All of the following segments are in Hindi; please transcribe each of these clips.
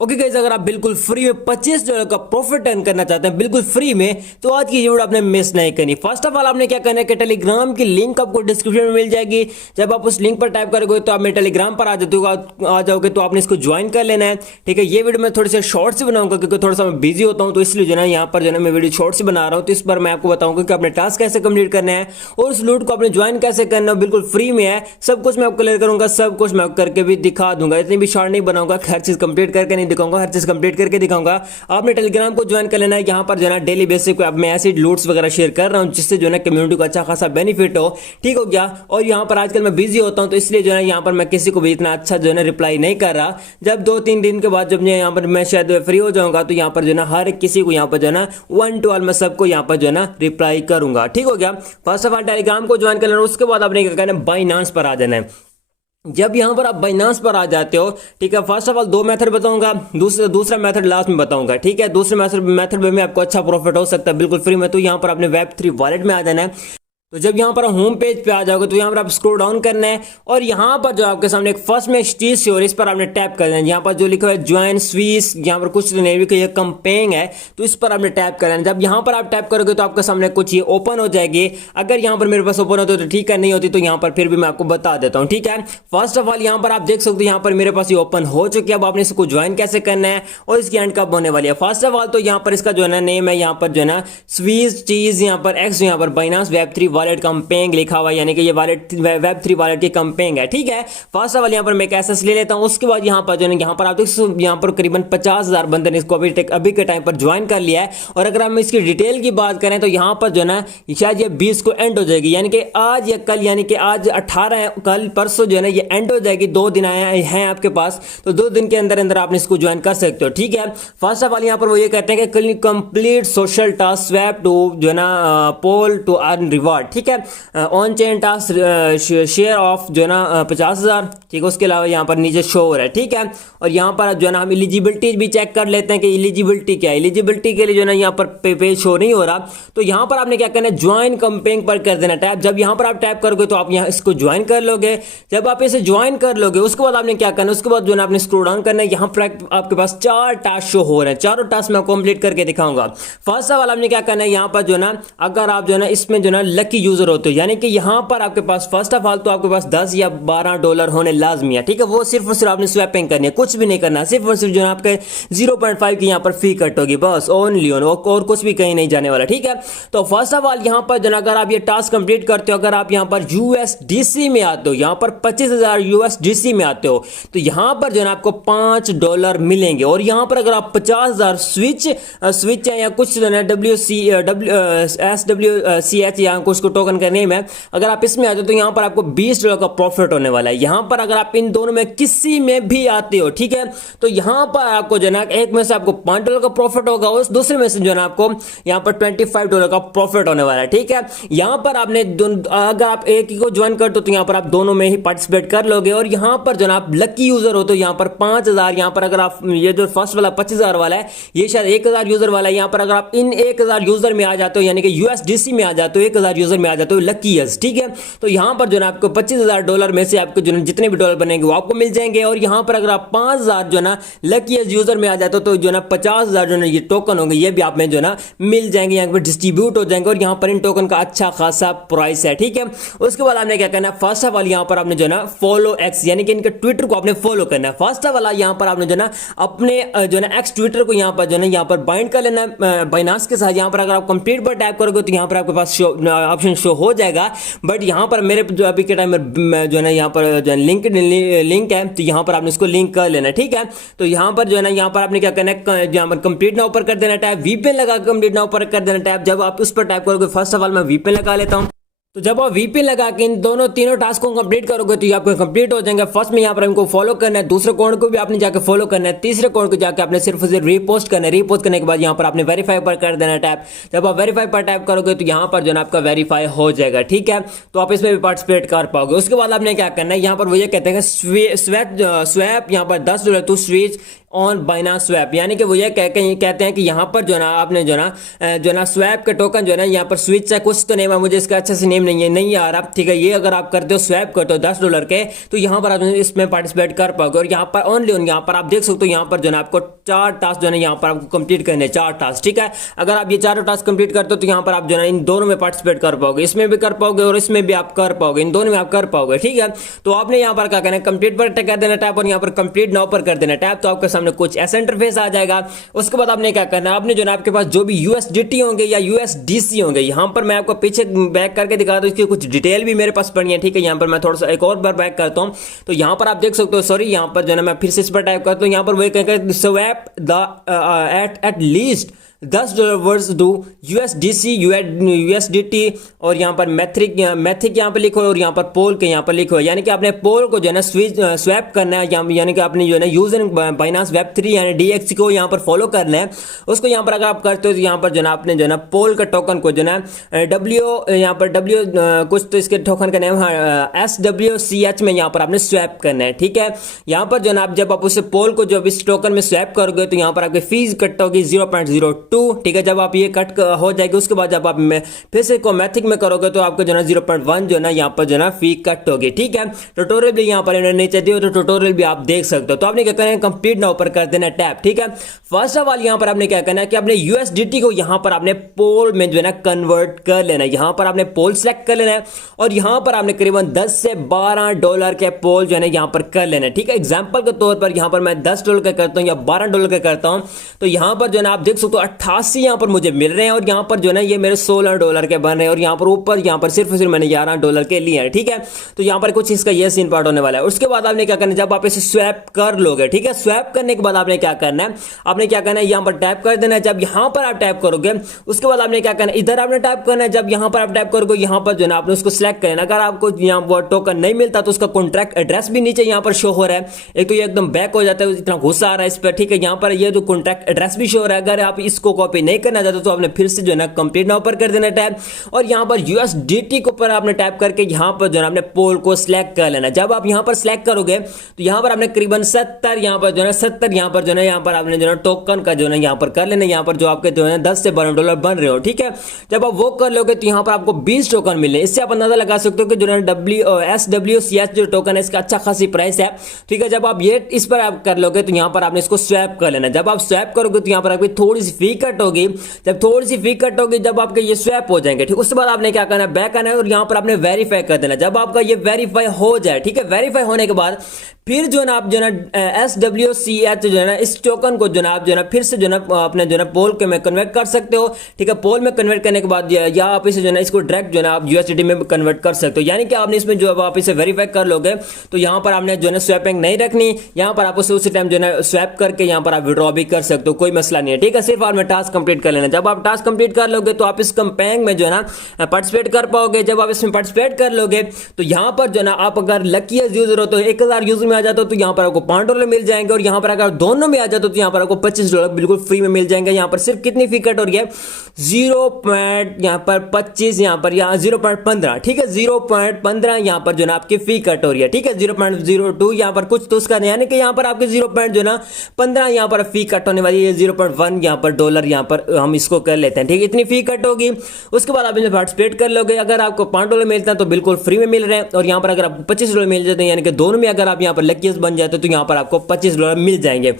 ओके गाइस, अगर आप बिल्कुल फ्री में $25 का प्रॉफिट अर्न करना चाहते हैं बिल्कुल फ्री में, तो आज की ये वीडियो आपने मिस नहीं करनी। फर्स्ट ऑफ ऑल आपने क्या करना है कि टेलीग्राम की लिंक आपको डिस्क्रिप्शन में मिल जाएगी। जब आप उस लिंक पर टाइप करोगे तो आप मेरे टेलीग्राम पर आ जाओगे, तो आपने इसको ज्वाइन कर लेना है। ठीक है, ये वीडियो मैं थोड़ी सी शॉर्ट से बनाऊंगा क्योंकि थोड़ा सा मैं बिजी होता हूँ, तो इसलिए जो है यहाँ पर जो है मैं वीडियो शॉर्ट से बना रहा हूँ। तो इस पर मैं आपको बताऊंगा कि अपने टास्क कैसे कंप्लीट करने हैं और उस लूट को आपने ज्वाइन कैसे करना है। बिल्कुल फ्री में है, सब कुछ मैं आपको क्लियर करूंगा, सब कुछ मैं करके भी दिखा दूंगा। इतनी भी शॉर्ट नहीं बनाऊंगा, हर चीज कंप्लीट करके नहीं दिखाऊंगा, हर चीज कंप्लीट करके दिखाऊंगा। आपने टेलीग्राम को ज्वाइन कर लेना है। यहाँ पर जो है डेली बेसिस पे मैं ऐसे लूट्स वगैरह शेयर कर रहा हूँ जिससे जो है कम्युनिटी को अच्छा खासा बेनिफिट हो। ठीक हो गया। और यहाँ पर आजकल मैं बिजी होता हूँ, तो इसलिए जो है यहाँ पर मैं किसी को भी इतना अच्छा जो है रिप्लाई नहीं कर रहा। जब 2-3 दिन के बाद जब यहाँ पर मैं शायद फ्री हो जाऊंगा, तो यहाँ पर जो है हर किसी को यहाँ पर जो है 1 to all मैं सबको यहाँ पर जो है रिप्लाई करूंगा। ठीक हो गया। फर्स्ट ऑफ ऑल टेलीग्राम को ज्वाइन कर लेना, उसके बाद आपने क्या करना है, बाइनांस पर आ जाना है। जब यहां पर आप बाइनांस पर आ जाते हो, ठीक है, फर्स्ट ऑफ ऑल 2 मेथड बताऊंगा, दूसरा मेथड लास्ट में बताऊंगा। ठीक है, दूसरे मेथड में आपको अच्छा प्रॉफिट हो सकता है बिल्कुल फ्री में। तो यहां पर आपने Web3 वॉलेट में आ जाना है। तो जब यहाँ पर होम पेज पे आ जाओगे तो यहाँ पर आप स्क्रॉल डाउन करना है और यहाँ पर जो आपके सामने एक फर्स्ट में चीज शो, इस पर आपने टैप करना है। यहाँ पर जो लिखा है ज्वाइन स्विस, यहाँ पर कुछ नहीं लिखा, ये कंपेन है, तो इस पर आपने टैप करना है। जब यहाँ पर आप टैप करोगे तो आपके सामने कुछ ये ओपन हो जाएगी। अगर यहाँ पर मेरे पास ओपन होती तो ठीक है, नहीं होती तो यहाँ पर फिर भी मैं आपको बता देता हूँ। ठीक है, फर्स्ट ऑफ ऑल यहाँ पर आप देख सकते हो, यहाँ पर मेरे पास ये ओपन हो चुकी है। अब आपने इसको ज्वाइन कैसे करना है और इसकी एंड कब होने वाली है। फर्स्ट ऑफ ऑल तो यहाँ पर इसका जो है नेम है, यहाँ पर जो है स्विस चीज, यहाँ पर एक्स, यहाँ पर बाइनांस Web3 वॉलेट कंपेन लिखा हुआ है, यानी कि ये वॉलेट Web3 वॉलेट की कंपेन है। ठीक है, फर्स्ट ऑफ ऑल यहाँ पर मैं कैसे ले लेता हूँ, उसके बाद यहाँ पर जो है यहाँ पर आप देख सकते, यहाँ पर करीबन 50,000 बंदे ने इसको अभी के टाइम पर ज्वाइन कर लिया है। और अगर हम इसकी डिटेल की बात करें तो यहाँ पर जो है ना शायद ये 20 को एंड हो जाएगी, यानी कि आज या कल, यानी कि आज 18 है, कल परसों जो है ना ये एंड हो जाएगी। 2 दिन आए हैं आपके पास, तो 2 दिन के अंदर अंदर आप इसको ज्वाइन कर सकते हो। ठीक है, फर्स्ट ऑफ ऑल यहाँ पर वो ये कहते हैं कि complete social task swap to जो है ना पोल टू अर्न रिवार्ड। ठीक है, on chain task share of जो है ना 50,000। ठीक है, उसके अलावा यहाँ पर नीचे शो हो रहा है। ठीक है, और यहाँ पर जो है ना हम एलिजिबिलिटी भी चेक कर लेते हैं कि एलिजिबिलिटी क्या है। एलिजिबिलिटी के लिए जो है ना यहाँ पर पेज शो नहीं हो रहा, तो यहाँ पर आपने क्या करना है, ज्वाइन कंपेन पर कर देना टैप। जब यहाँ पर आप टैप करोगे तो आप यहाँ इसको ज्वाइन कर लोगे। जब आप इसे ज्वाइन कर लोगे उसके बाद आपने क्या करना है, उसके बाद जो है आपने स्क्रॉल डाउन करना है। यहाँ पर आपके पास 4 टास्क शो हो रहे हैं, चारों टास्क मैं कंप्लीट करके दिखाऊंगा। फर्स्ट ऑफ ऑल आपने क्या करना है, यहाँ पर जो है ना अगर आप जो है ना इसमें जो है ना लकी यूजर होते हो, यानी कि यहाँ पर आपके पास फर्स्ट ऑफ ऑल तो आपके पास $10 या $12 होने लाजमी है। ठीक है, वो सिर्फ और सिर्फ आपने स्वैपिंग करनी है, कुछ भी नहीं करना, सिर्फ और सिर्फ जो है आपके 0.5 की यहाँ पर फी कट होगी, बस ओनली और कुछ भी कहीं नहीं जाने वाला। ठीक है, तो फर्स्ट ऑफ ऑल यहाँ पर जो अगर आप ये टास्क कंप्लीट करते हो, अगर आप यहाँ पर USDC में आते हो, यहाँ पर 25,000 USDC में आते हो, तो यहाँ पर जो है आपको $5 मिलेंगे। और यहाँ पर अगर आप 50,000 स्विच है या कुछ जो है SWCH या कुछ को टोकन का नेम है, अगर आप इसमें आते हो तो यहाँ पर आपको $20 का प्रॉफिट होने वाला है। यहाँ पर अगर आप इन दोनों में किसी में भी आते हो, ठीक है, तो यहाँ पर आपको जो है एक में से आपको $5 का प्रॉफिट होगा और दूसरे में से जो है आपको यहाँ पर $25 का प्रॉफिट होने वाला है। ठीक है, यहाँ पर आपने अगर आप एक ही को ज्वाइन करते हो तो यहाँ पर आप दोनों में ही पार्टिसिपेट कर लोगे। और यहाँ पर जो है आप लकी यूजर हो तो यहाँ पर 5,000, यहाँ पर अगर आप ये जो फर्स्ट वाला 25,000 वाला है, ये शायद 1,000 यूजर वाला है। यहाँ पर अगर आप इन 1,000 यूजर में आ जाते हो, यानी कि USDC में आ जाते हो, 1,000 यूजर में आ जाते हो, लकी यस। ठीक है, तो यहाँ पर जो है आपको $25,000 में से आपको जो है जितने भी डॉलर बनेंगे वो आपको मिल जाएंगे। और यहाँ पर अगर आप 5,000 जो है ना लकी यूजर में आ जाते हो तो जो है 50,000 जो है ये टोकन होंगे, ये भी आप में जो है ना मिल जाएंगे, यहाँ पर डिस्ट्रीब्यूट हो जाएंगे। और यहाँ पर इन टोकन का अच्छा खासा प्राइस है। ठीक है, उसके बाद आपने क्या करना है, फर्स्ट ऑफ ऑल यहाँ पर आपने जो है ना फॉलो एक्स, यानी कि इनके ट्विटर को आपने फॉलो करना है। फर्स्ट ऑफ ऑल यहाँ पर आपने जो है ना अपने जो है ना एक्स ट्विटर को यहाँ पर जो है ना यहाँ पर बाइंड कर लेना बाइनांस के साथ। यहाँ पर अगर आप कंप्लीट पर टैप करोगे तो यहाँ पर आपके पास ऑप्शन शो हो जाएगा। बट यहाँ पर मेरे जो अभी के टाइम में जो है ना यहाँ पर जो है लिंक है, तो यहाँ पर आपने इसको लिंक कर लेना। ठीक है, तो यहाँ पर जो है ना यहाँ पर आपने क्या करना है, यहाँ पर कंप्लीट ना ऊपर कर देना टैप, VPN लगा कंप्लीट ना ऊपर कर देना टैप। जब आप उस पर टैप करोगे, फर्स्ट ऑफ ऑल मैं VPN लगा लेता हूँ। तो जब आप VPN लगा के इन तीनों टास्क को कंप्लीट करोगे तो ये आपको कंप्लीट हो जाएंगे। फर्स्ट में यहाँ पर हमको फॉलो करना है, दूसरे अकाउंट को भी आपने जाकर फॉलो करना है, तीसरे अकाउंट को जाकर आपने सिर्फ रिपोस्ट करना है। रिपोस्ट करने के बाद यहाँ पर आपने वेरीफाई पर कर देना टैप। जब आप वेरीफाई पर टैप करोगे तो यहाँ पर जो है आपका वेरीफाई हो जाएगा। ठीक है, तो आप इसमें भी पार्टिसिपेट कर पाओगे। उसके बाद आपने क्या करना है, यहाँ पर वो ये कहते हैं स्वैप यहाँ पर $10 to switch on Binance swap, यानी कि वो ये कहते हैं कि यहाँ पर जो ना आपने जो ना स्वैप के टोकन जो है ना यहाँ पर स्विच है, कुछ तो नेम है, मुझे इसका अच्छे से नेम नेम नहीं आ रहा, ठीक है, ये अगर आप करते हो स्वैप करते हो $10 के, तो यहाँ पर आप इसमें पार्टिसिपेट कर पाओगे। और यहाँ पर ओनली यहाँ पर आप देख सकते हो, यहाँ पर जो है आपको 4 टास्क जो है यहाँ पर आपको कंप्लीट करने हैं, 4 टास्क, ठीक है। अगर आप ये चारों टास्क कंप्लीट करते हो तो यहाँ पर आप जो है इन दोनों में पार्टिसिपेट कर पाओगे, इसमें भी कर पाओगे और इसमें भी आप कर पाओगे, इन दोनों में आप कर पाओगे, ठीक है। तो आपने यहाँ पर क्या करना है, कंप्लीट पर कर देना टैप और यहाँ पर कंप्लीट नाउ पर कर देना टैप, तो आपके सामने कुछ ऐसा इंटरफेस आ जाएगा। उसके बाद आपने क्या करना है, आपने जो है आपके पास जो भी यूएसडीटी होंगे या यूएसडीसी होंगे, यहाँ पर मैं आपको पीछे बैक करके दिखा दूं, इसकी कुछ डिटेल भी मेरे पास पड़ी है, ठीक है। यहाँ पर मैं थोड़ा सा एक और बार बैक करता हूँ, तो यहाँ पर आप देख सकते हो, सॉरी यहाँ पर जो है मैं फिर से इस पर टाइप करता हूँ, यहाँ पर वो कहेंगे swap the at least $10 worth डू यूएसडीसी यूएसडीटी और यहाँ पर मैथिक यहाँ पर लिखो और यहाँ पर पोल के यहाँ पर लिखो, यानी कि आपने पोल को जो है ना स्वैप करना है, यानी कि आपने जो है ना यूजर बाइनांस वेब3 यानी डीएक्सी को यहाँ पर फॉलो करना है। उसको यहाँ पर अगर आप करते हो तो यहाँ पर जो है आपने जो है ना पोल का टोकन को जो है ना यहाँ पर डब्ल्यू कुछ तो इसके टोकन का नाम SWCH में यहाँ पर आपने स्वैप करना है, ठीक है। यहाँ पर जो है आप जब आप उस पोल को जब इस टोकन में स्वैप करोगे तो यहाँ पर आपकी फीस कट होगी 0.02, ठीक है। जब आप ये कट हो जाएगी उसके बाद जब आप फिर से को मैथिक में करोगे तो आपको जो है 0.1 जो है ना यहाँ पर जो है ना फी कट होगी, ठीक है। ट्यूटोरियल भी यहाँ पर इन्होंने नीचे दिया तो ट्यूटोरियल भी आप देख सकते हो। तो आपने क्या करना है, कंप्लीट नाउ पर कर देना टैप, ठीक है। फर्स्ट ऑफ ऑल यहाँ पर आपने क्या करना है कि अपने यूएसडीटी को यहाँ पर आपने पोल में जो है ना कन्वर्ट कर लेना है। यहाँ पर आपने पोल सेलेक्ट कर लेना है और यहाँ पर आपने करीबन $10 से $12 के पोल जो है ना यहाँ पर कर लेना है, ठीक है। एग्जाम्पल के तौर पर यहाँ पर मैं $10 का करता हूँ या $12 का करता हूँ, तो यहाँ पर जो है ना आप देख सकते हो 88 यहाँ पर मुझे मिल रहे हैं और यहाँ पर जो है ना ये मेरे $16 के बन रहे हैं और यहाँ पर ऊपर यहाँ पर सिर्फ मैंने $11 के लिए हैं, ठीक है। तो यहाँ पर कुछ इसका ये सीन पार्ट होने वाला है। उसके बाद आपने क्या करना है, जब आप इसे स्वैप कर लोगे, ठीक है, स्वैप करने के बाद आपने क्या करना है, आपने क्या करना है यहाँ पर टैप कर देना है। जब यहाँ पर आप टैप करोगे उसके बाद आपने क्या करना है, इधर आपने टैप करना है। जब यहाँ पर आप टैप करोगे यहाँ पर जो है ना आपने उसको सिलेक्ट करना। अगर आपको यहाँ वो टोकन नहीं मिलता तो उसका कॉन्ट्रैक्ट एड्रेस भी नीचे यहाँ पर शो हो रहा है। एक तो ये एकदम बैक हो जाता है, इतना गुस्सा आ रहा है इस पर, ठीक है। यहाँ पर ये जो कॉन्ट्रैक्ट एड्रेस भी शो हो रहा है। अगर आप इसको कॉपी नहीं करना चाहते तो आपने फिर से जो है ना कंप्लीट नाउ पर कर देना टैप और यहाँ पर यूएसडीटी के ऊपर आपने टैप करके यहाँ पर जो है आपने पोल को सिलेक्ट कर लेना। जब आप यहाँ पर सिलेक्ट करोगे तो यहाँ पर आपने करीबन 70 यहाँ पर जो है 70 यहाँ पर जो है यहाँ पर आपने जो है टोकन का जो है यहाँ पर कर लेना। यहाँ पर जो आपके जो है $10 से $12 बन रहे हो, ठीक है। जब आप वो कर लोगे तो यहाँ पर आपको 20 टोकन मिले। इससे आप अंदाजा लगा सकते हो कि जो है SWCH जो टोकन है इसका अच्छा खासी प्राइस है, ठीक है। जब आप ये इस पर आप कर लोगे तो यहाँ पर आपने इसको स्वैप कर लेना। जब आप स्वैप करोगे तो यहाँ पर आपकी थोड़ी सी फी कट होगी। जब थोड़ी सी फी कट होगी जब आपके ये स्वैप हो जाएंगे, ठीक, उसके बाद आपने क्या करना है, बैक आना है और यहाँ पर आपने वेरीफाई कर देना। जब आपका ये वेरीफाई हो जाए, ठीक है, वेरीफाई होने के बाद फिर जो है ना आप जो है ना SWCH जो है ना इस टोकन को जो है आप जो है फिर से जो है अपने जो है पोल के में कन्वर्ट कर सकते हो, ठीक है। पोल में कन्वर्ट करने के बाद या आप इसे जो है इसको डायरेक्ट जो है आप यूएसडीटी में कन्वर्ट कर सकते हो। यानी कि आपने इसमें जो आप इसे वेरीफाई कर लोगे तो यहाँ पर आपने जो है स्वैपिंग नहीं रखनी। यहाँ पर आप उसी टाइम जो है स्वैप करके यहाँ पर आप विड्रॉ भी कर सकते हो, कोई मसला नहीं है, ठीक है। सिर्फ आपने टास्क कंप्लीट कर लेना। जब आप टास्क कंप्लीट कर लोगे तो आप इस कंपेंग में जो है ना पार्टिसिपेट कर पाओगे। जब आप इसमें पार्टिसिपेट कर लोगे तो यहाँ पर जो है ना आप अगर लकी यूजर हो तो 1000 यूजर में आ जाते हो तो यहाँ पर आपको $5 मिल जाएंगे और यहाँ पर अगर दोनों में आ जाते हो तो यहाँ पर आपको $25 बिल्कुल फ्री में मिल जाएंगे। यहाँ पर सिर्फ कितनी फी कट हो रही है, 0.25 यहाँ पर या 0.15, ठीक है, 0.15 यहाँ पर जो है आपकी फी कट हो रही है, ठीक है। 0.02 यहाँ पर कुछ तो उसका यानी कि यहाँ पर आपके 0.15 यहाँ पर फी कट होने वाली है। 0.1 यहाँ पर डॉलर यहाँ पर हम इसको कर लेते हैं, ठीक है। इतनी फी कट होगी। उसके बाद आप इसमें पार्टिसिपेट कर लोगे। अगर आपको $5 मिलता है तो बिल्कुल फ्री में मिल रहे हैं और यहाँ पर अगर आपको $25 मिल जाते हैं, यानी कि दोनों में अगर आप यहाँ पर लकीस्ट बन जाते तो यहाँ पर आपको $25 मिल जाएंगे।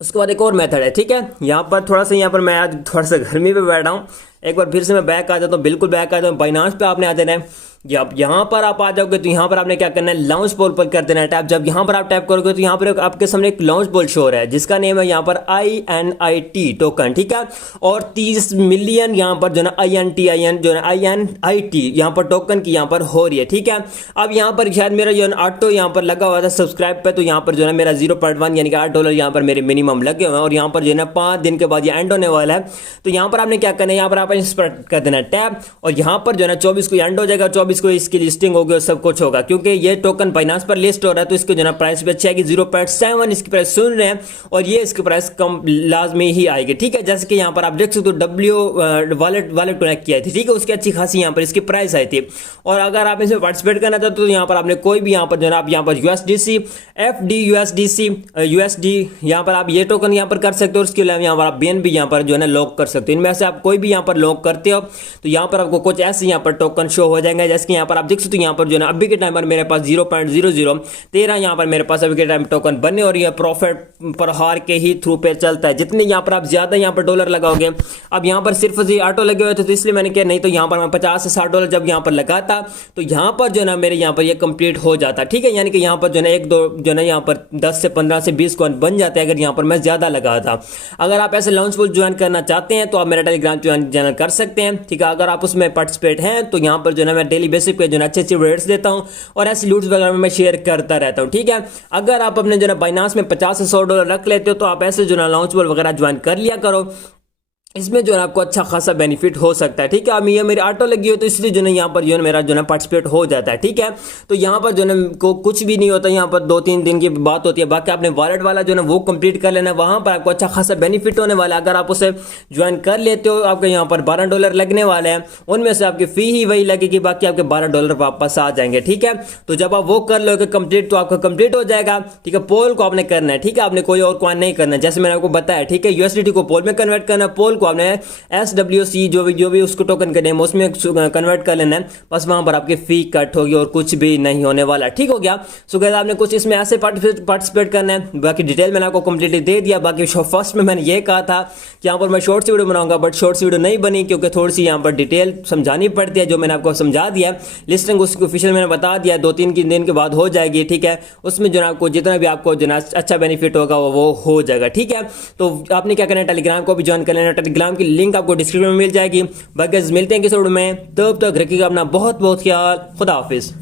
उसके बाद एक और मेथड है, ठीक है। यहाँ पर थोड़ा सा यहाँ पर मैं आज थोड़ा सा गर्मी पे बैठा हूँ। एक बार फिर से मैं बैक आ जाता हूँ, बिल्कुल बैक आ जाता हूँ। बाइनांस पे आपने आ जाना है। जब यहाँ पर आप आ जाओगे तो यहाँ पर आपने क्या करना है, लॉन्च पोल पर कर देना है टैप। जब यहाँ पर आप टैप करोगे तो यहाँ पर आपके सामने एक लॉन्च पोल शो हो रहा है जिसका नेम है यहाँ पर INIT टोकन, ठीक है। और 30 मिलियन यहाँ पर जो है INTIN जो है INIT यहाँ पर टोकन की यहाँ पर हो रही है, ठीक है। अब यहाँ पर शायद मेरा जो है ऑटो यहाँ पर लगा हुआ था सब्सक्राइब पे, तो यहाँ पर जो है मेरा 0.1 यानी कि $8 यहाँ पर मेरे मिनिमम लगे हुए हैं और यहाँ पर जो है 5 दिन के बाद ये एंड होने वाला है। तो यहाँ पर आपने क्या करना है, यहाँ पर आप इस पर कर देना टैप और यहाँ पर जो है 24 को एंड हो जाएगा। 24 इसको इसकी लिस्टिंग होगी और सब कुछ होगा, क्योंकि ये टोकन बाइनांस पर लिस्ट हो रहा है तो इसको जो ना प्राइस भी अच्छी आएगी। 0.7 इसकी प्राइस सुन रहे हैं और ये इसकी प्राइस कम लाजमी ही आएगी, ठीक है। जैसे कि यहाँ पर आप देख सकते हो डब्ल्यू वॉलेट कनेक्ट किया थी, ठीक है, उसकी अच्छी खासी यहाँ पर इसकी प्राइस आई थी। और अगर आप इसमें पार्टिसिपेट करना चाहते हो तो यहाँ पर आपने कोई भी यहाँ पर जो है आप यहाँ पर USDC, FD USDC, USD यहाँ पर आप ये टोकन यहाँ पर कर सकते हो। उसके अलावा यहाँ पर आप BNB यहाँ पर जो है ना लॉक कर सकते हो। इनमें से आप कोई भी यहाँ पर लॉक करते हो तो यहाँ पर आपको कुछ ऐसे यहाँ पर टोकन शो हो जाएंगे, जैसे कि यहाँ पर आप देख सकते हो यहाँ पर जो है ना अभी के टाइम पर मेरे पास 0.0013 यहाँ पर मेरे पास अभी के टाइम टोकन बने और ये प्रॉफिट पर हार के ही थ्रू पे चलता है। जितने यहाँ पर आप ज्यादा यहाँ पर डॉलर लगाओगे, अब यहाँ पर सिर्फ ऑटो लगे हुए थे तो इसलिए मैंने किया, नहीं तो यहाँ पर मैं 50 से 60 डॉलर जब यहाँ पर लगाता तो यहाँ पर जो है ना मेरे यहाँ पर ये कंप्लीट हो जाता, ठीक है। यानी कि यहाँ पर जो है ना एक दो जो है ना यहाँ पर 10 से 15 से 20 कॉइन बन जाते हैं अगर यहाँ पर मैं ज्यादा लगाता। अगर आप ऐसे लॉन्च पूल ज्वाइन करना चाहते हैं तो आप मेरा टेलीग्राम चैनल कर सकते हैं, ठीक है। अगर आप उसमें पार्टिसिपेट हैं तो यहाँ पर जो है मैं डेली बेसिस पे जो है अच्छे रेट्स देता हूँ और ऐसे लूट्स वगैरह में मैं शेयर करता रहता हूँ, ठीक है। अगर आप अपने जो है बाइनांस में 50 से 100 डॉलर रख लेते हो तो आप ऐसे जो है लॉन्च पूल वगैरह ज्वाइन कर लिया करो, इसमें जो है आपको अच्छा खासा बेनिफिट हो सकता है, ठीक है। अब ये मेरी ऑटो लगी हो तो इसलिए जो है यहाँ पर जो है मेरा जो है पार्टिसिपेट हो जाता है, ठीक है। तो यहाँ पर जो है को कुछ भी नहीं होता, यहाँ पर 2-3 दिन की बात होती है। बाकी आपने वॉलेट वाला जो है वो कंप्लीट कर लेना, वहां पर आपको अच्छा खासा बेनिफिट होने वाला है। अगर आप उसे ज्वाइन कर लेते हो, आपके यहाँ पर $12 लगने वाले हैं, उनमें से आपकी फी ही वही लगेगी, बाकी आपके $12 वापस आ जाएंगे, ठीक है। तो जब आप वो कर लोगे कंप्लीट तो आपका कंप्लीट हो जाएगा, ठीक है। पोल को आपने करना है, ठीक है, आपने कोई और कॉइन नहीं करना है, जैसे मैंने आपको बताया, ठीक है। USDT को पोल में कन्वर्ट करना है, पोल को आपने SWC जो भी उसको टोकन का नेम उसमें कन्वर्ट कर लेना है, बस वहां पर आपकी फी कट होगी और कुछ भी नहीं होने वाला, ठीक हो गया। सो गाइस आपने कुछ इसमें ऐसे पार्टिसिपेट करना है, बाकी डिटेल मैंने आपको कंप्लीटली दे दिया। बाकी फर्स्ट में मैंने ये कहा था कि यहाँ पर मैं शॉर्ट्स वीडियो बनाऊंगा, बट शॉर्ट्स वीडियो नहीं बनी क्योंकि थोड़ी सी यहाँ पर डिटेल समझानी पड़ती है, जो मैंने आपको समझा दिया। लिस्टिंग उसकी ऑफिशियल मैंने बता दिया, 2-3 दिन के बाद हो जाएगी, ठीक है। उसमें जो आपको जितना भी आपको जो अच्छा बेनिफिट होगा वो हो जाएगा, ठीक है। तो आपने क्या करना है, टेलीग्राम को भी ज्वाइन कर लेना, टेलीग्राम की लिंक आपको डिस्क्रिप्शन में मिल जाएगी। बाकी मिलते हैं किसी वीडियो में, तब तक रखिएगा अपना बहुत बहुत ख्याल। खुदा हाफिज।